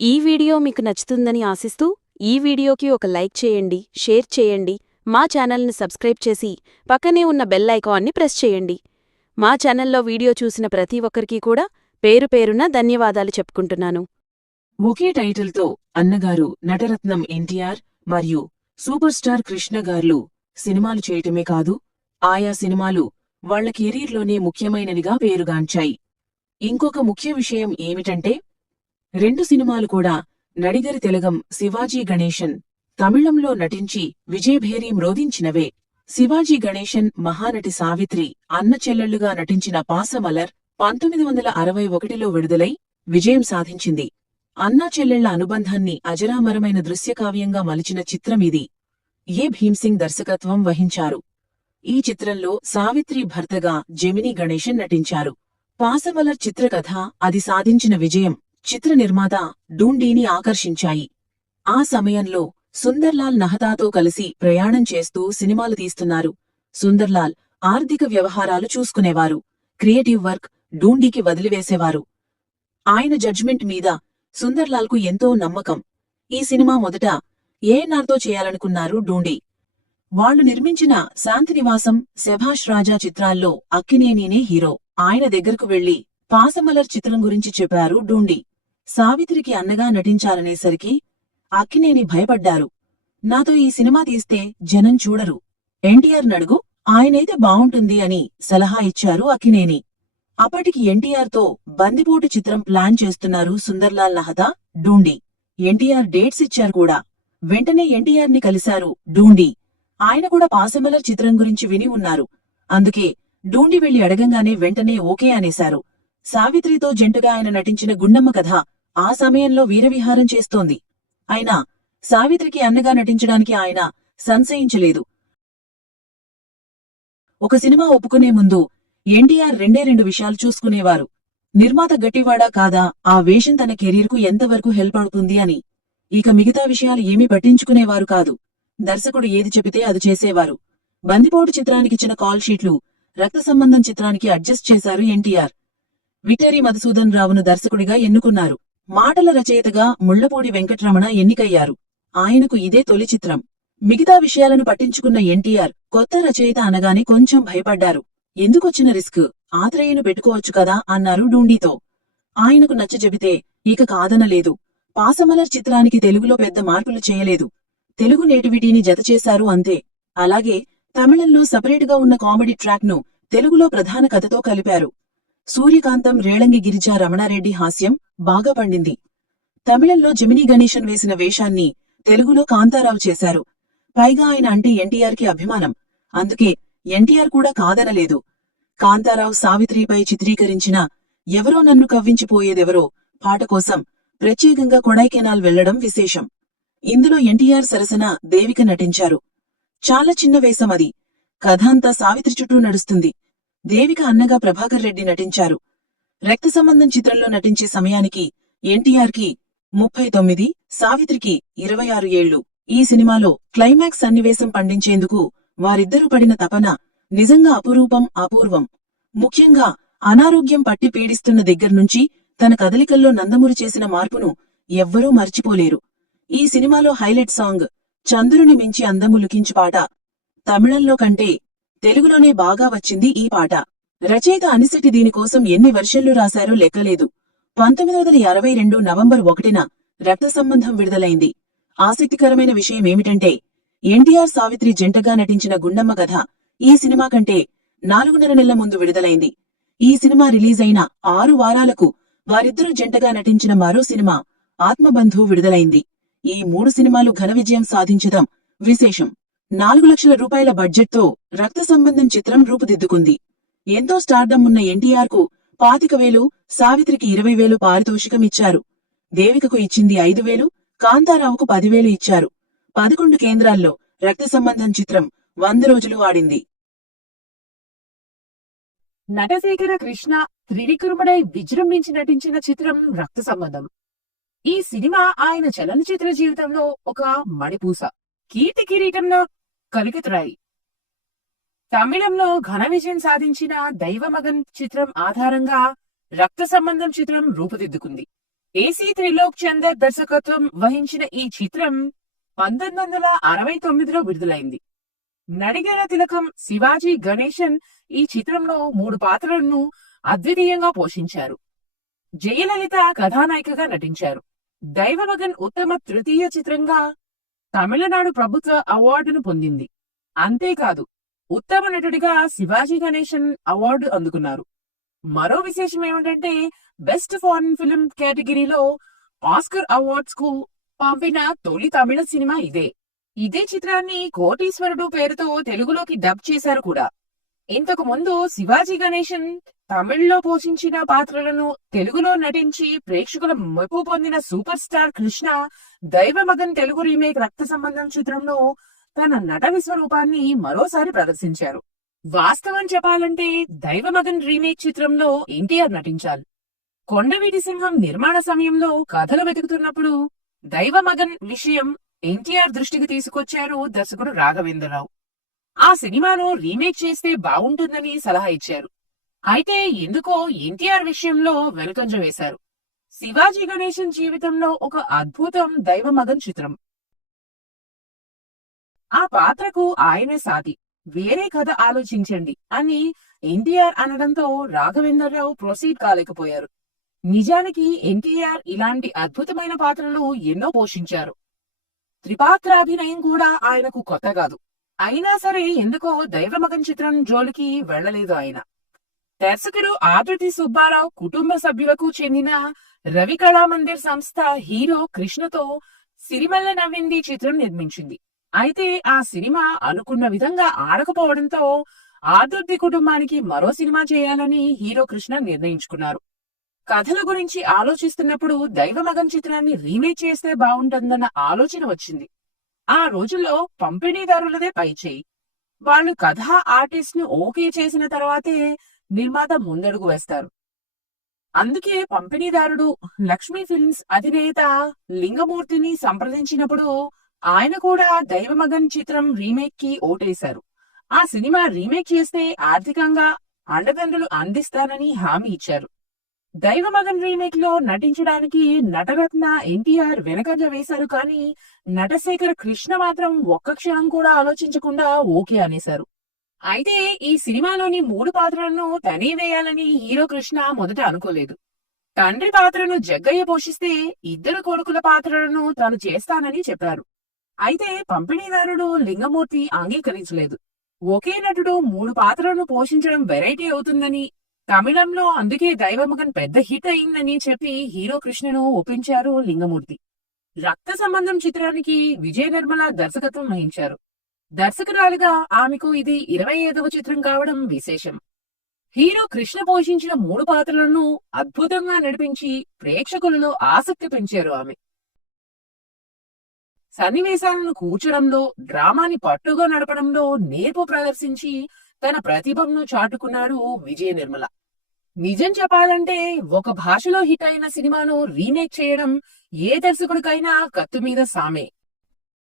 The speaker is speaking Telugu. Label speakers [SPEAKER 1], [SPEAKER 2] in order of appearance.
[SPEAKER 1] ఈ వీడియో మీకు నచ్చుతుందని ఆశిస్తూ ఈ వీడియోకి ఒక లైక్ చేయండి షేర్ చేయండి మా ఛానల్ని సబ్స్క్రైబ్ చేసి పక్కనే ఉన్న బెల్ ఐకాన్ని ప్రెస్ చేయండి. మా ఛానల్లో వీడియో చూసిన ప్రతి ఒక్కరికి కూడా పేరు పేరున ధన్యవాదాలు చెప్పుకుంటున్నాను.
[SPEAKER 2] ఒకే టైటిల్తో అన్నగారు నటరత్నం ఎన్టీఆర్ మరియు సూపర్ స్టార్ కృష్ణ గార్లు సినిమాలు చేయటమే కాదు ఆయా సినిమాలు వాళ్ళ కెరీర్లోనే ముఖ్యమైనవిగా పేరుగాంచాయి. ఇంకొక ముఖ్య విషయం ఏమిటంటే రెండు సినిమాలు కూడా నడిగరి తెలగం శివాజీ గణేశన్ తమిళంలో నటించి విజయభేరి మ్రోదించినవే శివాజీ గణేశన్ మహానటి సావిత్రి అన్న చెల్లెళ్ళుగా నటించిన పాసమలర్ పంతొమ్మిది వందల అరవై ఒకటిలో విడుదలై విజయం సాధించింది. అన్నా చెల్లెళ్ళ అనుబంధాన్ని అజరామరమైన దృశ్యకావ్యంగా మలిచిన చిత్రమిది ఏ భీమ్సింగ్ దర్శకత్వం వహించారు? ఈ చిత్రంలో సావిత్రి భర్తగా జెమిని గణేశన్ నటించారు. పాసమలర్ చిత్రకథ అది సాధించిన విజయం. చిత్ర నిర్మాత డూండీని ఆకర్షించాయి. ఆ సమయంలో సుందర్లాల్ నహతాతో కలిసి ప్రయాణం చేస్తూ సినిమాలు తీస్తున్నారు. సుందర్లాల్ ఆర్థిక వ్యవహారాలు చూసుకునేవారు. క్రియేటివ్ వర్క్ డూండీకి వదిలివేసేవారు. ఆయన జడ్జిమెంట్ మీద సుందర్లాల్కు ఎంతో నమ్మకం. ఈ సినిమా మొదట ఏఎన్ఆర్తో చేయాలనుకున్నారు డూండీ. వాళ్ళు నిర్మించిన శాంతినివాసం శభాష్ రాజా చిత్రాల్లో అక్కినేనినే హీరో. ఆయన దగ్గరకు వెళ్ళి పాసమలర్ చిత్రం గురించి చెప్పారు డూండీ. సావిత్రికి అన్నగా నటించాలనేసరికి అక్కినేని భయపడ్డారు. నాతో ఈ సినిమా తీస్తే జనం చూడరు. ఎన్టీఆర్ నడుగు ఆయనైతే బావుంటుంది అని సలహా ఇచ్చారు అక్కినేని. అప్పటికి ఎన్టీఆర్తో బందిపోటు చిత్రం ప్లాన్ చేస్తున్నారు సుందర్లాల్ నహదా డూండి. ఎన్టీఆర్ డేట్స్ ఇచ్చారు కూడా. వెంటనే ఎన్టీఆర్ని కలిశారు డూండి. ఆయన కూడా పాసమలర్ చిత్రం గురించి విని ఉన్నారు. అందుకే డూండి వెళ్ళి అడగంగానే వెంటనే ఓకే అనేశారు. సావిత్రితో జంటగా ఆయన నటించిన గుండమ్మ కథ ఆ సమయంలో వీరవిహారం చేస్తోంది. అయినా సావిత్రికి అన్నగా నటించడానికి ఆయన సంశయించలేదు. ఒక సినిమా ఒప్పుకునే ముందు ఎన్టీఆర్ రెండే రెండు విషయాలు చూసుకునేవారు. నిర్మాత గట్టివాడా కాదా? ఆ వేషం తన కెరీర్కు ఎంతవరకు హెల్ప్ అవుతుంది అని. ఇక మిగతా విషయాలు ఏమీ పట్టించుకునేవారు కాదు. దర్శకుడు ఏది చెబితే అది చేసేవారు. బందిపోటు చిత్రానికిచ్చిన కాల్ షీట్లు రక్త సంబంధం చిత్రానికి అడ్జస్ట్ చేశారు ఎన్టీఆర్. విక్టరీ మధుసూదన్ రావును దర్శకుడిగా ఎన్నుకున్నారు. మాటల రచయితగా ముళ్ళపూడి వెంకటరమణ ఎన్నికయ్యారు. ఆయనకు ఇదే తొలి చిత్రం. మిగతా విషయాలను పట్టించుకున్న ఎన్టీఆర్ కొత్త రచయిత అనగానే కొంచెం భయపడ్డారు. ఎందుకొచ్చిన రిస్క్? ఆత్రేయును పెట్టుకోవచ్చు కదా అన్నారు డూండీతో. ఆయనకు నచ్చజెబితే ఇక కాదనలేదు. పాసమలర్ చిత్రానికి తెలుగులో పెద్ద మార్పులు చేయలేదు. తెలుగు నేటివిటీని జతచేశారు అంతే. అలాగే తమిళంలో సపరేటుగా ఉన్న కామెడీ ట్రాక్ను తెలుగులో ప్రధాన కథతో కలిపారు. సూర్యకాంతం రేళంగి గిరిజా రమణారెడ్డి హాస్యం బాగా పండింది. తమిళంలో జమినీ గణేశన్ వేసిన వేషాన్ని తెలుగులో కాంతారావు చేశారు. పైగా ఆయన అంటే ఎన్టీఆర్కి అభిమానం. అందుకే ఎన్టీఆర్ కూడా కాదనలేదు. కాంతారావు సావిత్రిపై చిత్రీకరించిన ఎవరో నన్ను కవ్వించిపోయేదెవరో పాట కోసం ప్రత్యేకంగా కొడైకెనాల్ వెళ్ళడం విశేషం. ఇందులో ఎన్టీఆర్ సరసన దేవిక నటించారు. చాలా చిన్న వేషం అది. కథాంతా సావిత్రి చుట్టూ నడుస్తుంది. దేవిక అన్నగా ప్రభాకర్ రెడ్డి నటించారు. రక్త సంబంధం చిత్రంలో నటించే సమయానికి ఎన్టీఆర్కి ముప్పై తొమ్మిది సావిత్రికి ఇరవై ఆరు ఏళ్ళు ఈ సినిమాలో క్లైమాక్స్ సన్నివేశం పండించేందుకు వారిద్దరూ పడిన తపన నిజంగా అపురూపం అపూర్వం. ముఖ్యంగా అనారోగ్యం పట్టి పీడిస్తున్న దగ్గర్నుంచి తన కదలికల్లో నందమూరి చేసిన మార్పును ఎవ్వరూ మర్చిపోలేరు. ఈ సినిమాలో హైలైట్ సాంగ్ చంద్రుని మించి అందములికించు పాట తమిళంలో కంటే తెలుగులోనే బాగా వచ్చింది ఈ పాట. రచయిత అనిశెట్టి దీనికోసం ఎన్ని వర్షన్లు రాశారో లెక్కలేదు. పంతొమ్మిది వందల అరవై రెండు నవంబర్ ఒకటిన రక్త సంబంధం విడుదలైంది. ఆసక్తికరమైన విషయమేమిటంటే ఎన్టీఆర్ సావిత్రి జంటగా నటించిన గుండమ్మ కథ ఈ సినిమా కంటే నాలుగున్నర నెలల ముందు విడుదలైంది. ఈ సినిమా రిలీజ్ అయిన ఆరు వారాలకు వారిద్దరూ జంటగా నటించిన మరో సినిమా ఆత్మబంధు విడుదలైంది. ఈ మూడు సినిమాలు ఘన విజయం సాధించడం విశేషం. నాలుగు లక్షల రూపాయల బడ్జెట్తో రక్త సంబంధం చిత్రం రూపుదిద్దుకుంది. ఎంతో స్టార్డమ్ ఉన్న ఎన్టీఆర్కు పాతిక వేలు సావిత్రికి ఇరవై వేలు పారితోషికం ఇచ్చారు. దేవికకు ఇచ్చింది ఐదు వేలు కాంతారావుకు పదివేలు ఇచ్చారు. పదకొండు కేంద్రాల్లో రక్త సంబంధం చిత్రం వంద రోజులు ఆడింది.
[SPEAKER 3] నటశేఖర కృష్ణ త్రివిక్రముడై విజృంభించి నటించిన చిత్రం రక్త సంబంధం. ఈ సినిమా ఆయన చలనచిత్ర జీవితంలో ఒక మణిపూస. కీర్తి కిరీటంలో కలుగుతురాయి. తమిళంలో ఘన విజయం సాధించిన దైవమగన్ చిత్రం ఆధారంగా రక్త సంబంధం చిత్రం రూపుదిద్దుకుంది. ఏసీ త్రిలోక్ చందర్ దర్శకత్వం వహించిన ఈ చిత్రం పంతొమ్మిది వందల అరవై తొమ్మిదిలో విడుదలైంది. నడిగల తిలకం శివాజీ గణేశన్ ఈ చిత్రంలో మూడు పాత్రలను అద్వితీయంగా పోషించారు. జయలలిత కథానాయికగా నటించారు. దైవమగన్ ఉత్తమ తృతీయ చిత్రంగా తమిళనాడు ప్రభుత్వ అవార్డును పొందింది. అంతేకాదు ఉత్తమ నటుడిగా శివాజీ గణేశన్ అవార్డు అందుకున్నారు. మరో విశేషం ఏమిటంటే బెస్ట్ ఫారిన్ ఫిల్మ్ కేటగిరీలో ఆస్కర్ అవార్డ్స్కు పంపిన తొలి తమిళ సినిమా ఇదే. ఇదే చిత్రాన్ని కోటీశ్వరుడు పేరుతో తెలుగులోకి డబ్ చేశారు కూడా. ఇంతకు ముందు శివాజీ గణేశన్ తమిళ్ళో పోషించిన పాత్రలను తెలుగులో నటించి ప్రేక్షకుల మెప్పు పొందిన super star Krishna Daivamagan Telugu remake Raktha Sambandham చిత్రంలో తన నట విశ్వరూపాన్ని మరోసారి ప్రదర్శించారు. వాస్తవం చెప్పాలంటే దైవమగన్ రీమేక్ చిత్రంలో ఎన్టీఆర్ నటించాలి కొండవీటి సింహం నిర్మాణ సమయంలో కథలు వెతుకుతున్నప్పుడు దైవమగన్ విషయం ఎన్టీఆర్ దృష్టికి తీసుకొచ్చారు దర్శకుడు రాఘవేంద్రరావు. ఆ సినిమాను రీమేక్ చేస్తే బాగుంటుందని సలహా ఇచ్చారు. అయితే ఎందుకో ఎన్టీఆర్ విషయంలో వెనుకంజ వేశారు. శివాజీ గణేశన్ జీవితంలో ఒక అద్భుతం దైవమగన్ చిత్రం. ఆ పాత్రకు ఆయనే సాటి. వేరే కథ ఆలోచించండి అని ఎన్టీఆర్ అనడంతో రాఘవేంద్రరావు ప్రొసీడ్ కాలేకపోయారు. నిజానికి ఎన్టీఆర్ ఇలాంటి అద్భుతమైన పాత్రలు ఎన్నో పోషించారు. త్రిపాత్రాభినయం కూడా ఆయనకు కొత్త కాదు. అయినా సరే ఎందుకో దైవమగన్ చిత్రం జోలికి వెళ్ళలేదు ఆయన. దర్శకుడు ఆదృతి సుబ్బారావు కుటుంబ సభ్యులకు చెందిన రవి కళామందిర్ సంస్థ హీరో కృష్ణతో సిరిమల్ల నవ్వింది చిత్రం నిర్మించింది. అయితే ఆ సినిమా అనుకున్న విధంగా ఆడకపోవడంతో ఆదుర్ది కుటుంబానికి మరో సినిమా చేయాలని హీరో కృష్ణ నిర్ణయించుకున్నారు. కథల గురించి ఆలోచిస్తున్నప్పుడు దైవమగన్ చిత్రాన్ని రీమేక్ చేస్తే బాగుంటుందన్న ఆలోచన వచ్చింది. ఆ రోజుల్లో పంపిణీదారులదే పైచేయి. వాళ్ళు కథ ఆర్టిస్ట్ను ఓకే చేసిన తర్వాతే నిర్మాత ముందడుగు వేస్తారు. అందుకే పంపిణీదారుడు లక్ష్మీ ఫిల్మ్స్ అధినేత లింగమూర్తిని సంప్రదించినప్పుడు ఆయన కూడా దైవమగన్ చిత్రం రీమేక్కి ఓటేశారు. ఆ సినిమా రీమేక్ చేస్తే ఆర్థికంగా అండదండలు అందిస్తానని హామీ ఇచ్చారు. దైవమగన్ రీమేక్లో నటించడానికి నటరత్న ఎన్టీఆర్ వెనకంజ వేశారు కానీ నటశేఖర కృష్ణ మాత్రం ఒక్క క్షణం కూడా ఆలోచించకుండా ఓకే అనేశారు. అయితే ఈ సినిమాలోని మూడు పాత్రలను తనే వేయాలని హీరో కృష్ణ మొదట అనుకోలేదు. తండ్రి పాత్రను జగ్గయ్య పోషిస్తే ఇద్దరు కొడుకుల పాత్రలను తాను చేస్తానని చెప్పారు. అయితే పంపిణీదారుడు లింగమూర్తి అంగీకరించలేదు. ఒకే నటుడు మూడు పాత్రలను పోషించడం వెరైటీ అవుతుందని తమిళంలో అందుకే దైవమగన్ పెద్ద హిట్ అయిందని చెప్పి హీరో కృష్ణను ఒప్పించారు లింగమూర్తి. రక్త సంబంధం చిత్రానికి విజయ నిర్మల దర్శకత్వం వహించారు. దర్శకురాలుగా ఆమెకు ఇది ఇరవై ఐదవ చిత్రం కావడం విశేషం. హీరో కృష్ణ పోషించిన మూడు పాత్రలను అద్భుతంగా నడిపించి ప్రేక్షకులలో ఆసక్తి పెంచారు ఆమె. సన్నివేశాలను కూర్చడంలో డ్రామాని పట్టుగా నడపడంలో నేర్పు ప్రదర్శించి తన ప్రతిభను చాటుకున్నాడు విజయ నిర్మల. నిజం చెప్పాలంటే ఒక భాషలో హిట్ అయిన సినిమాను రీమేక్ చేయడం ఏ దర్శకుడికైనా కత్తుమీద సామే.